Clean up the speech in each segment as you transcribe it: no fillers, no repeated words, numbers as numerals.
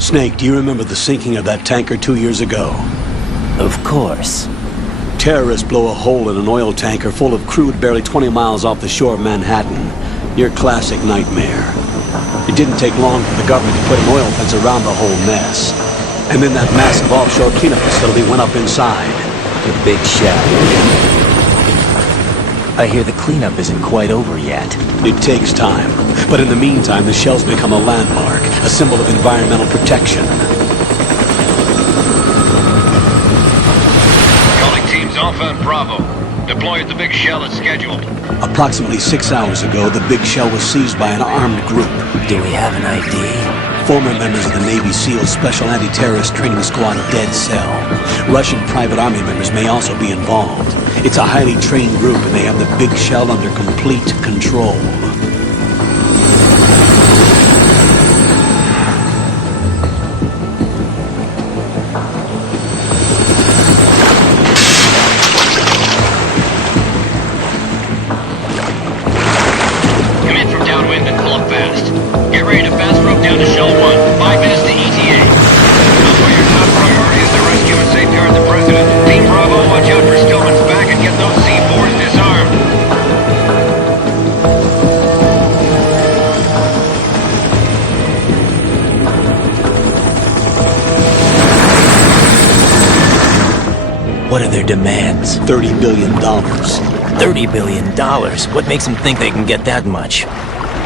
Snake, do you remember the sinking of that tanker 2 years ago? Of course. Terrorists blow a hole in an oil tanker full of crude barely 20 miles off the shore of Manhattan. Your classic nightmare. It didn't take long for the government to put an oil fence around the whole mess. And then that massive offshore cleanup facility went up inside. The Big Shell. I hear the cleanup isn't quite over yet. It takes time. But in the meantime, the shell's become a landmark, a symbol of environmental protection. Calling teams Alpha and Bravo. Deploy at the Big Shell as scheduled. Approximately 6 hours ago, the Big Shell was seized by an armed group. Do we have an ID? Former members of the Navy SEAL Special Anti-Terrorist Training Squad Dead Cell. Russian private army members may also be involved. It's a highly trained group and they have the Big Shell under complete control. Come in from downwind and pull up fast. Get ready to fast rope down to Shell 1. 5 minutes to ETA. Elsewhere, your top priority is to rescue and safeguard the President. Team Bravo, watch out for Stillman's back and get those C4s disarmed. What are their demands? $30 billion. $30 billion? What makes them think they can get that much?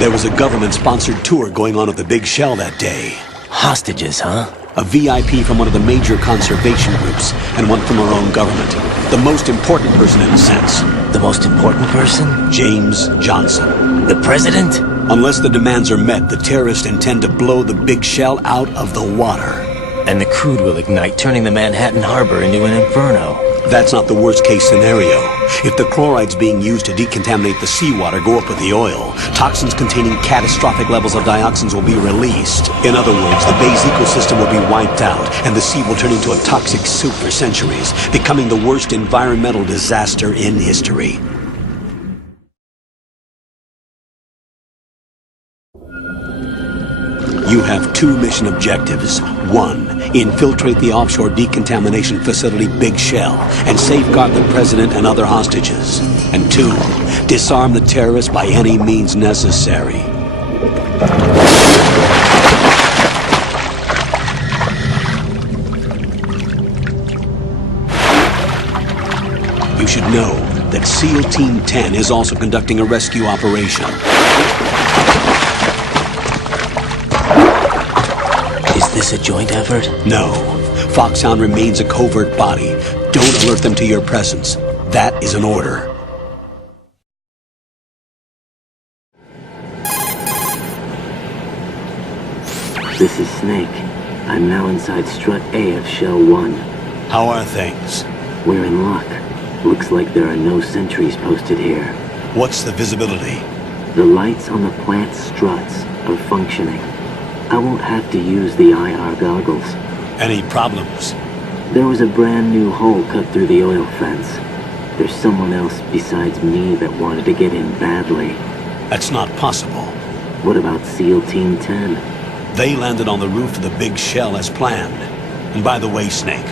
There was a government-sponsored tour going on at the Big Shell that day. Hostages, huh? A VIP from one of the major conservation groups, and one from our own government. The most important person in a sense. The most important person? James Johnson. The President? Unless the demands are met, the terrorists intend to blow the Big Shell out of the water. And the crude will ignite, turning the Manhattan Harbor into an inferno. That's not the worst-case scenario. If the chlorides being used to decontaminate the seawater go up with the oil, toxins containing catastrophic levels of dioxins will be released. In other words, the bay's ecosystem will be wiped out, and the sea will turn into a toxic soup for centuries, becoming the worst environmental disaster in history. You have 2 mission objectives. 1, infiltrate the offshore decontamination facility Big Shell and safeguard the President and other hostages. And 2, disarm the terrorists by any means necessary. You should know that SEAL Team 10 is also conducting a rescue operation. Is this a joint effort? No. Foxhound remains a covert body. Don't alert them to your presence. That is an order. This is Snake. I'm now inside Strut A of Shell 1. How are things? We're in luck. Looks like there are no sentries posted here. What's the visibility? The lights on the plant struts are functioning. I won't have to use the IR goggles. Any problems? There was a brand new hole cut through the oil fence. There's someone else besides me that wanted to get in badly. That's not possible. What about SEAL Team 10? They landed on the roof of the Big Shell as planned. And by the way, Snake,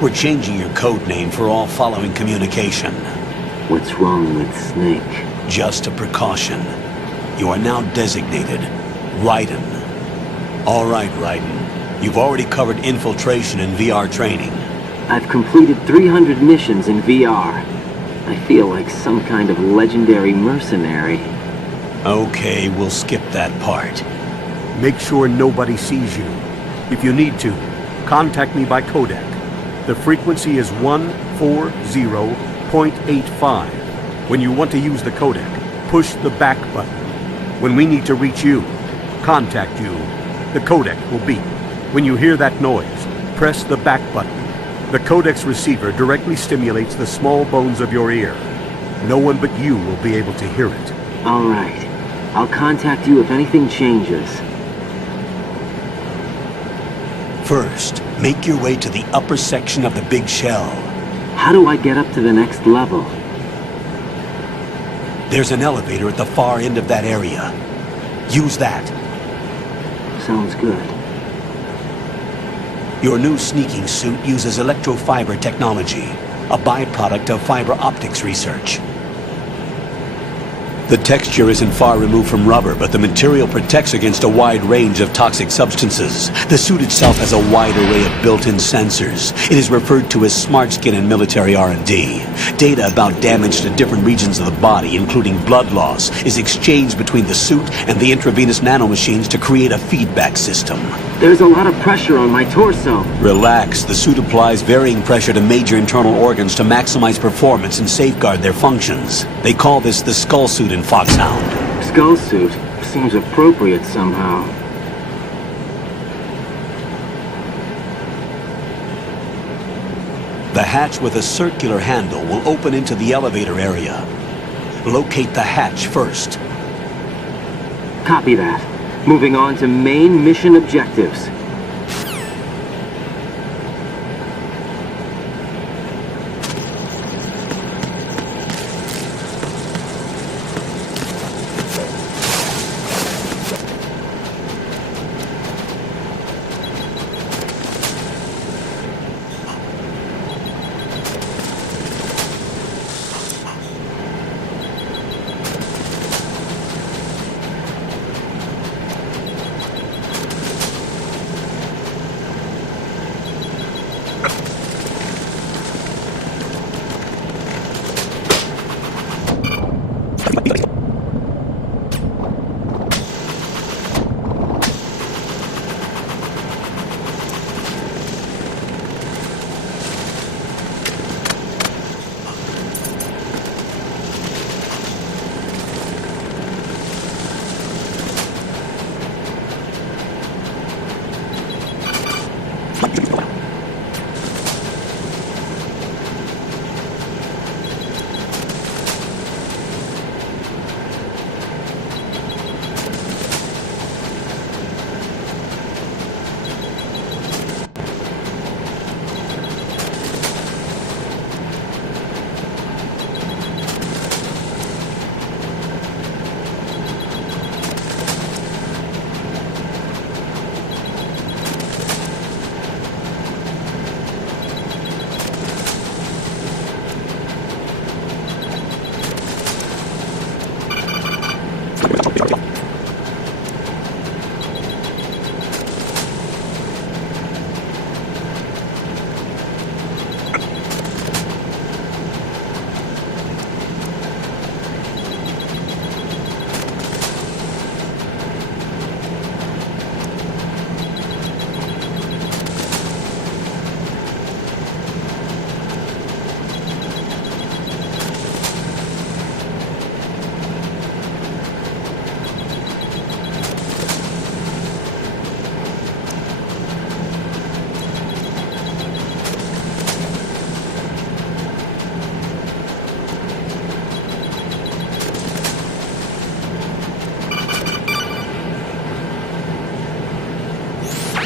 we're changing your code name for all following communication. What's wrong with Snake? Just a precaution. You are now designated Raiden. All right, Raiden. You've already covered infiltration and VR training. I've completed 300 missions in VR. I feel like some kind of legendary mercenary. Okay, we'll skip that part. Make sure nobody sees you. If you need to, contact me by codec. The frequency is 140.85. When you want to use the codec, push the back button. When we need to reach you, contact you, the codec will beep. When you hear that noise, press the back button. The codec's receiver directly stimulates the small bones of your ear. No one but you will be able to hear it. All right. I'll contact you if anything changes. First, make your way to the upper section of the Big Shell. How do I get up to the next level? There's an elevator at the far end of that area. Use that. Sounds good. Your new sneaking suit uses electrofiber technology, a byproduct of fiber optics research. The texture isn't far removed from rubber, but the material protects against a wide range of toxic substances. The suit itself has a wide array of built-in sensors. It is referred to as smart skin in military R&D. Data about damage to different regions of the body, including blood loss, is exchanged between the suit and the intravenous nanomachines to create a feedback system. There's a lot of pressure on my torso. Relax. The suit applies varying pressure to major internal organs to maximize performance and safeguard their functions. They call this the skull suit in Foxhound. Skull suit seems appropriate somehow. The hatch with a circular handle will open into the elevator area. Locate the hatch first. Copy that. Moving on to main mission objectives.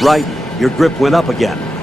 Right, your grip went up again.